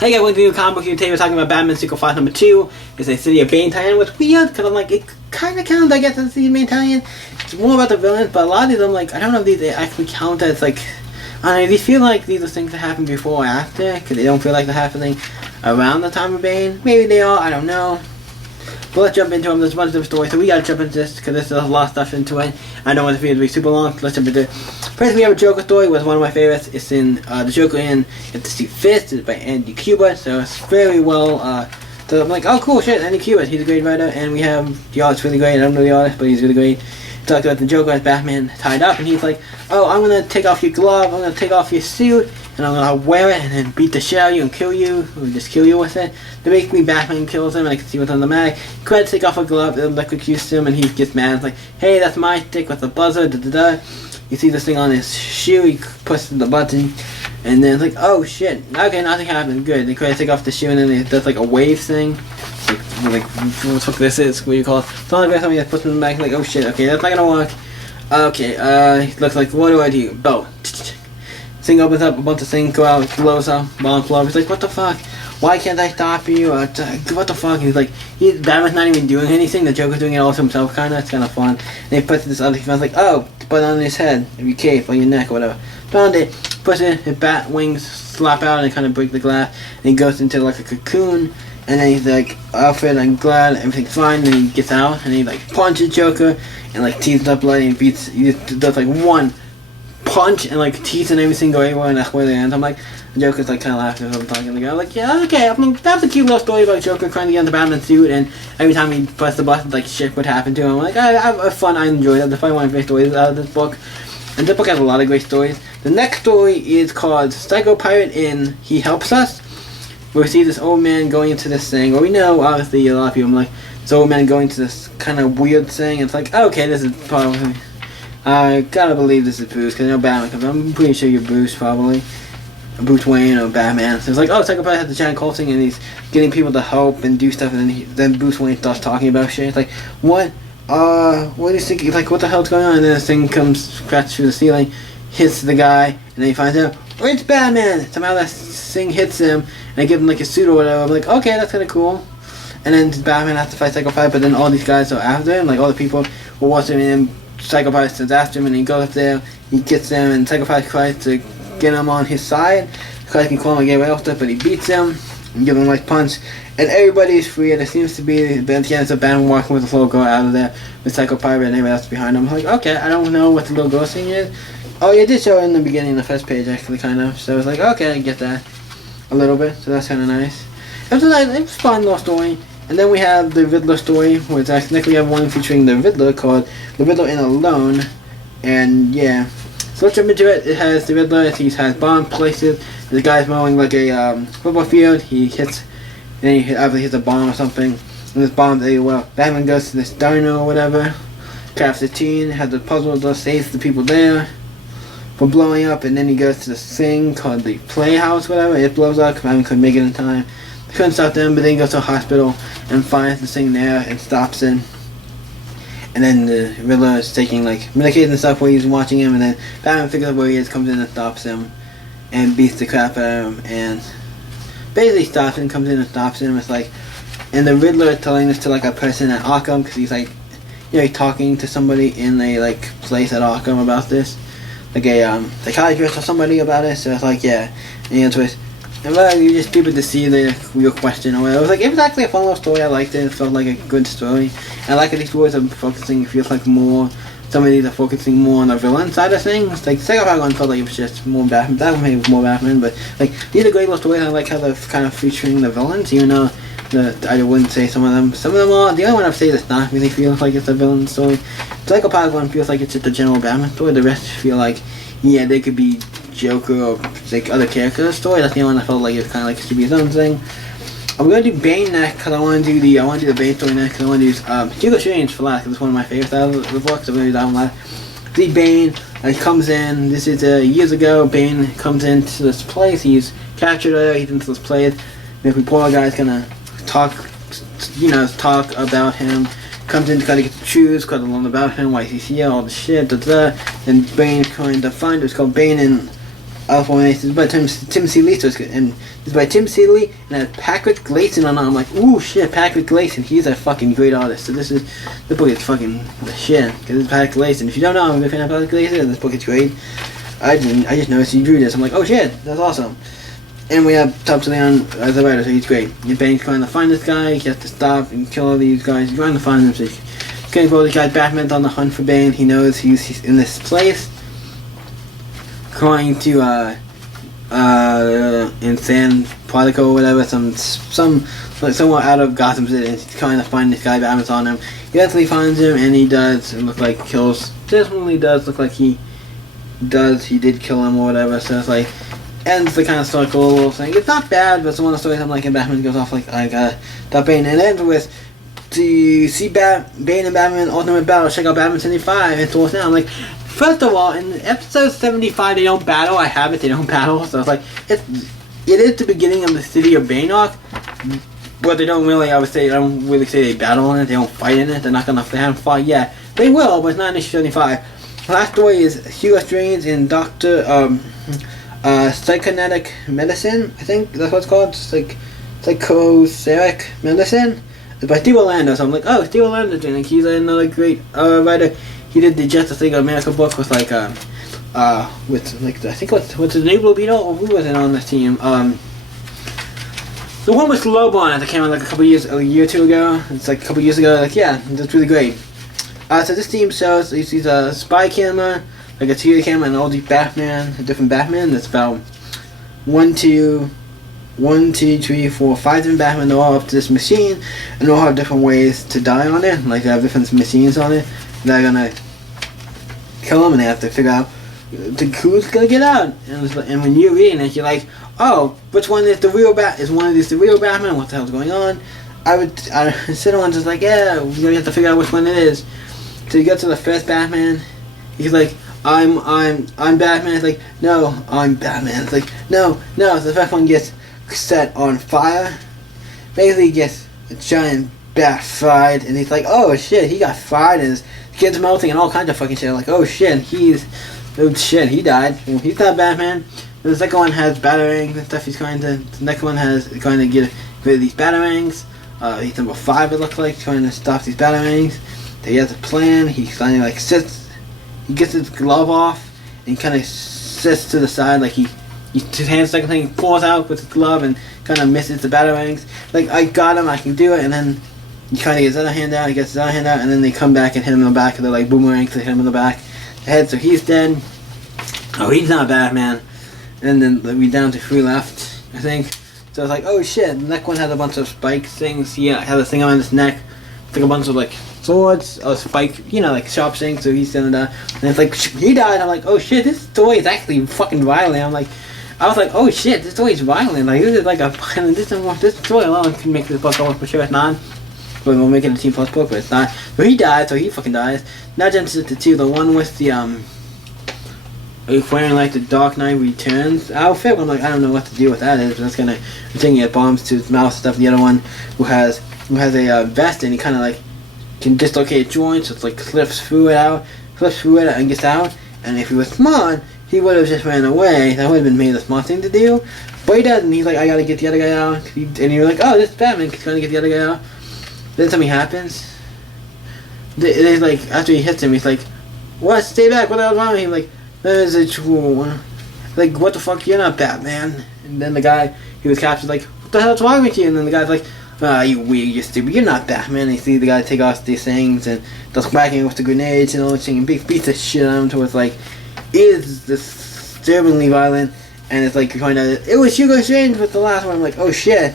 Hey guys, welcome to the new comic book here. Today we're talking about Batman Sequel 5 number 2. It's a City of Bane tie-in. What's weird, because I'm like, it kind of counts, I guess, as a City of Bane tie-in. It's more about the villains, but a lot of these, I'm like, I don't know if these actually count as, like, I don't know, these feel like these are things that happen before or after, because they don't feel like they're happening around the time of Bane. Maybe they are, I don't know. But let's jump into them. There's a bunch of stories, so we gotta jump into this, because there's a lot of stuff into it. I don't want the video to be super long, so let's jump into it. First, we have a Joker story, which was one of my favorites. It's in The Joker in If the Street Fits. It's by Andy Kubert, so it's very well, so I'm like, oh cool, shit, Andy Kubert, he's a great writer, and we have, the artist's really great. I don't know the artist, but he's really great. He talked about the Joker as Batman tied up, and he's like, oh, I'm gonna take off your glove, I'm gonna take off your suit, and I'm gonna wear it, and then beat the shit out of you and kill you, or just kill you with it. Then basically Batman kills him, and I can see what's on the mag. He tries to take off a glove, it electrocutes him, and he gets mad. It's like, hey, that's my stick with the buzzer, da da da. You see this thing on his shoe, he pushes the button, and then it's like, oh shit, okay, nothing happened, good. They try to take off the shoe, and then it does like a wave thing. Like what the fuck this is, what do you call it? It's not like something that puts him in the back, like, oh shit, okay, that's not gonna work. Okay, looks like, what do I do? Bow. Thing opens up, a bunch of things go out, blows up, bombs blow up. He's like, what the fuck? Why can't I stop you? What the fuck? He's like, Batman's not even doing anything. The Joker's doing it all to himself, kind of. It's kind of fun. And he puts this other thing. I was like, oh, put it on his head, if you cape, or your neck, or whatever. Found it, puts it, his bat wings slap out and kind of break the glass. And he goes into like a cocoon. And then he's like, Alfred, I'm glad, everything's fine. And he gets out, and he like punches Joker, and like teases up blood, and he does like one punch, and like teeth and everything go everywhere, and that's where they end. I'm like, the Joker's like kind of laughing as I'm talking to the guy. I'm like, yeah, okay. I mean, that's a cute little story about Joker trying to get into Batman's suit, and every time he pressed the button, like shit would happen to him. I'm like, I have fun. I enjoyed it. That's probably one of my favorite stories out of this book. And this book has a lot of great stories. The next story is called Psycho Pirate in He Helps Us, where we see this old man going into this thing. Well, we know obviously a lot of people. I'm like, this old man going to this kind of weird thing. And it's like, okay, this is probably. I gotta believe this is Bruce, because I know Batman comes. I'm pretty sure you're Bruce, probably. Bruce Wayne or Batman. So it's like, oh, Psycho Pirate has the giant cult thing, and he's getting people to help and do stuff, and then Bruce Wayne starts talking about shit. It's like, what do you think? Like, what the hell's going on? And then this thing comes, crashes through the ceiling, hits the guy, and then he finds out, oh, it's Batman! Somehow that thing hits him, and they give him like a suit or whatever. I'm like, okay, that's kind of cool. And then Batman has to fight Psycho Pirate, but then all these guys are after him, like all the people who watch him, and Psycho Pirate sends after him, and he goes up there, he gets them, and Psycho Pirate tries to get him on his side. Tries to call him again right after, but he beats him, and gives him a nice punch, and everybody's free, and it seems to be, but at the end it's a Batman walking with the little girl out of there, with Psycho Pirate, and everybody else behind him. I'm like, okay, I don't know what the little girl thing is. Oh, yeah, it did show in the beginning, the first page, actually, kind of, so I was like, okay, I get that a little bit, so that's kind of nice. It was a fun little story. And then we have the Riddler story, which actually we have one featuring the Riddler called The Riddler in Alone. And yeah, so let's jump into it. It has the Riddler, he has bomb places. The guy's mowing like a football field. He hits, then he obviously hits a bomb or something. And this bomb, well, Batman goes to this diner or whatever, crafts a teen, has the puzzle that saves the people there for blowing up. And then he goes to this thing called the Playhouse, whatever. It blows up because Batman couldn't make it in time. Couldn't stop them, but then he goes to a hospital and finds the thing there and stops him. And then the Riddler is taking like medication and stuff while he's watching him, and then Batman figures out where he is, comes in and stops him, and beats the crap out of him, and basically stops him, comes in and stops him. It's like, and the Riddler is telling this to like a person at Arkham, because he's like, you know, he's talking to somebody in a like place at Arkham about this, like a psychiatrist or somebody about it. So it's like, yeah, and he answers. And well, you just stupid to see your question or whatever. It was actually a fun little story. I liked it. It felt like a good story. I like that these stories are focusing, it feels like more, some of these are focusing more on the villain side of things. Like, Psycho Pirate one felt like it was just more Batman. That one maybe was more Batman, but like, these are great little stories. I like how they're kind of featuring the villains, even though I wouldn't say some of them are. The only one I've said that's not really feels like it's a villain story. Psycho Pirate one feels like it's just a general Batman story. The rest feel like, yeah, they could be Joker or like other characters story. That's the only one I felt like it was kind of like it should be its own thing. I'm gonna do Bane next because I want to do the Bane story next. Because I want to do Hugo Strange for last because it's one of my favorites out of the books. So I'm gonna do that one last. See Bane, he comes in. This is years ago. Bane comes into this place. He's captured there. He's into this place. The poor guy's gonna talk about him. Comes in to kind of get to choose, kind of learn about him, why he's here, all the shit, and Bane's going to find it. It's called Bane in This is by Tim Seeley, so it's good. And this is by Tim Seeley, and it has Patrick Gleason on it. I'm like, ooh, shit, Patrick Gleason. He's a fucking great artist. So this book is fucking the shit, because it's Patrick Gleason. If you don't know, I'm a big fan of Patrick Gleason, this book is great. I just noticed he drew this. I'm like, oh shit, that's awesome. And we have Tom Leon as a writer, so he's great. Bane's trying to find this guy, he has to stop and kill all these guys. He's trying to find them, so he's going for all these guys. Batman's on the hunt for Bane. He knows he's in this place, trying to, in San Francisco or whatever, somewhere out of Gotham City. He's trying to find this guy. Batman's on him. He eventually finds him, and he does, it looks like kills, definitely does look like he did kill him or whatever, so it's like, ends the kind of circle thing. It's not bad, but it's one of the stories I'm like, and Batman goes off like, that Bane, and it ends with, to see Bane and Batman Ultimate Battle, check out Batman 75, and towards now, I'm like, first of all, in episode 75, they don't battle, they don't battle, so it's like, it is the beginning of the City of Bane arc, but they don't really, I don't really say they battle in it, they don't fight in it, they haven't fought yet. They will, but it's not in issue 75. The last story is Hugo Strange in Dr. Psychonetic Medicine, I think that's what it's called. It's like Psychoseric Medicine. It's by Steve Orlando, so I'm like, oh, Steve Orlando, and he's another great writer. He did the Justice League of America book with like I think what's his name, Beetle, or who was it on this team? The one with Lobo on it that came out like a year or two ago. It's like a couple years ago. Like, yeah, that's really great. So this team shows you see a spy camera, like a TV camera, and all these Batman, a different Batman. That's about 1, 2, 3, 4, 5 different Batman. They're all up to this machine, and they all have different ways to die on it. Like they have different machines on it. They're gonna kill them, and they have to figure out who's gonna get out. And when you're reading it, you're like, oh, which one is the real Bat? Is one of these the real Batman? What the hell's going on? I sit on just like, yeah, we're gonna have to figure out which one it is. So you get to the first Batman, he's like, I'm Batman. It's like, no, I'm Batman. It's like, no. So the first one gets set on fire. Basically, he gets a giant bat fried, and he's like, oh shit, he got fried, and his skin's melting, and all kinds of fucking shit. I'm like, oh shit, he died. Well, he's not Batman. The second one has batarangs and stuff. The next one has going to get rid of these batarangs. He's number 5, it looks like, trying to stop these batarangs. He has a plan. He finally like sits. He gets his glove off and kind of sits to the side, like his hand second thing falls out with his glove and kind of misses the batarangs. Like, I got him, I can do it, and then he kind of gets his other hand out. He gets his other hand out, and then they come back and hit him in the back. And they're like boomerangs to hit him in the back, the head. So he's dead. Oh, he's not Batman. And then we down to 3 left, I think. So I was like, oh shit. The next one has a bunch of spike things. Yeah, has a thing on his neck. It's like a bunch of like swords, spike, like sharp things. So he's standing there, and it's like he died. I'm like, oh shit, this story is actually fucking violent. I was like, oh shit, this story is violent. Like this is like this story alone can make this book go for sure. It's not. But we'll make it a Team Plus book, but it's not. So he died. So he fucking dies. Now jumps to 2. The one with the wearing like the Dark Knight Returns outfit. I'm like, I don't know what to do with that. Is that's gonna taking it bombs to his mouth and stuff. The other one who has a vest, and he kind of like can dislocate joints, so it's like slips through it and gets out. And if he was smart, he would have just ran away. That would have been maybe the smart thing to do. But he doesn't. He's like, I gotta get the other guy out. And you're like, oh, this is Batman. He's gonna get the other guy out. Then something happens. They like, after he hits him, he's like, what? Stay back. What the hell's wrong with him? Like, there's a true. Like, what the fuck? You're not Batman. And then the guy he was captured, like, what the hell's wrong with you? And then the guy's like, you weird, you're stupid, you're not Batman. And you see the guy take off these things and does whacking with the grenades and all this thing and beats the shit out of him to it's like, is disturbingly violent. And it's like, it was Hugo Strange with the last one. I'm like, oh shit.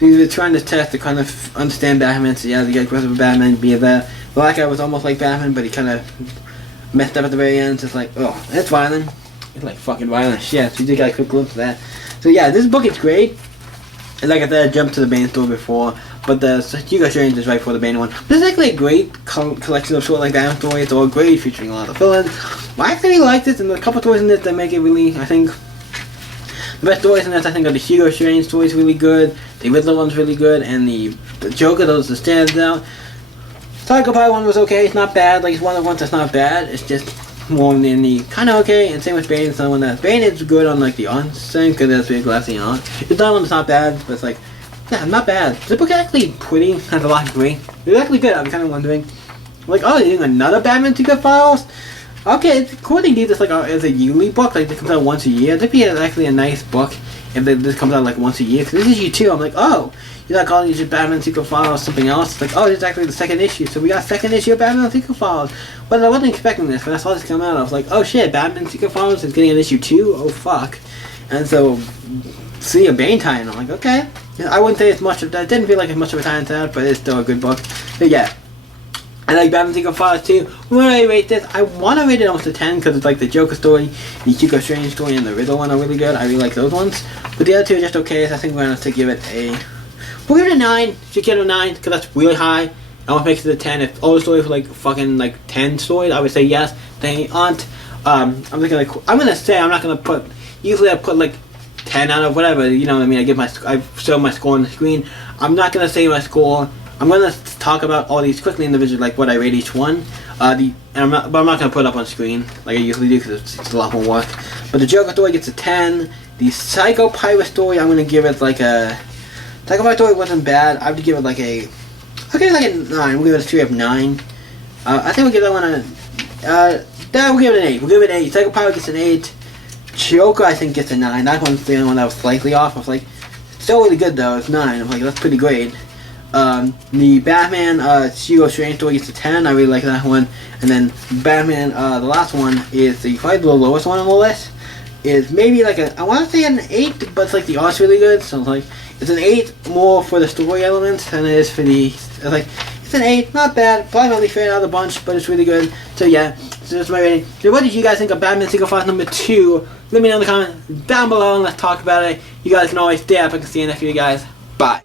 So he was trying to test to kind of understand Batman. So yeah, the guy aggressive with Batman, be there. The black guy was almost like Batman, but he kind of messed up at the very end. So it's like, oh, it's violent. It's like fucking violent shit. So you did get a quick glimpse of that. So yeah, this book is great. And like I said, I jumped to the Bane story before, but the Hugo Strange is right before the Bane one. This is actually a great collection of short like Batman stories. It's all great, featuring a lot of villains. I actually like this, and a couple stories in this that make it really, I think, the best stories in this, I think, are the Hugo Strange stories really good, the Riddler one's really good, and the Joker, those are stands out. Psycho Pie one was okay, it's not bad, like it's one of the ones that's not bad, it's just, more than the kind of okay, and same with Bane. Someone that Bane is good on like the onsen because that's really glassy on. It's not bad, but it's like yeah, not bad. The book is actually pretty, has a lot of great. It's actually good. I'm kind of wondering, like, oh, they're doing another Batman Secret Files. Okay, it's cool they do this like as a yearly book, like it comes out once a year. That'd be actually a nice book if this comes out like once a year. Cause this is issue 2. I'm like, oh, you're not calling these just Batman Secret Files or something else. It's like, oh, this is actually the second issue. So we got second issue of Batman Secret Files. But I wasn't expecting this. When I saw this come out, I was like, oh shit, Batman Secret Files is getting an issue 2? Oh fuck. And so, see a Bane tie-in. I'm like, okay. I wouldn't say it's much of that. It didn't feel like it's much of a tie-in to that, but it's still a good book. But yeah. I like Batman Secret Files too. When I rate this, I want to rate it almost a 10 because it's like the Joker story, the Hugo Strange story, and the Riddle one are really good. I really like those ones. But the other two are just okay, so I think we're going to give it a... We'll give it a 9. Should give it a 9 because that's really high. I want to make it a 10. If all the stories were like fucking like 10 stories, I would say yes. They aren't. I'm thinking like... I'm going to say I'm not going to put... Usually I put like 10 out of whatever, you know what I mean? I show my score on the screen. I'm not going to say my score... I'm gonna talk about all these quickly individually, like what I rate each one. But I'm not gonna put it up on screen like I usually do because it's a lot more work. But the Joker story gets a 10. The Psycho Pirate story, I'm gonna give it like a. Psycho Pirate story wasn't bad. I would give it like a. I'll give it like a 9. We'll give it a straight up 9. I think we'll give that one a. We'll give it an 8. We'll give it an 8. Psycho Pirate gets an 8. Joker, I think, gets a 9. That one's the only one that was slightly off. I was like, it's still really good though. It's 9. I'm like, that's pretty great. The Batman Hugo Strange story gets a 10. I really like that one. And then Batman, the last one is probably the lowest one on the list. Is maybe like I want to say an 8, but it's like the art's really good. So it's like it's an 8 more for the story elements than it is for the. It's like it's an 8, not bad. Probably not my favorite out of the bunch, but it's really good. So yeah, so that's my rating. So what did you guys think of Batman Secret Files number 2? Let me know in the comments down below and let's talk about it. You guys can always stay up. I can see you in a few guys. Bye.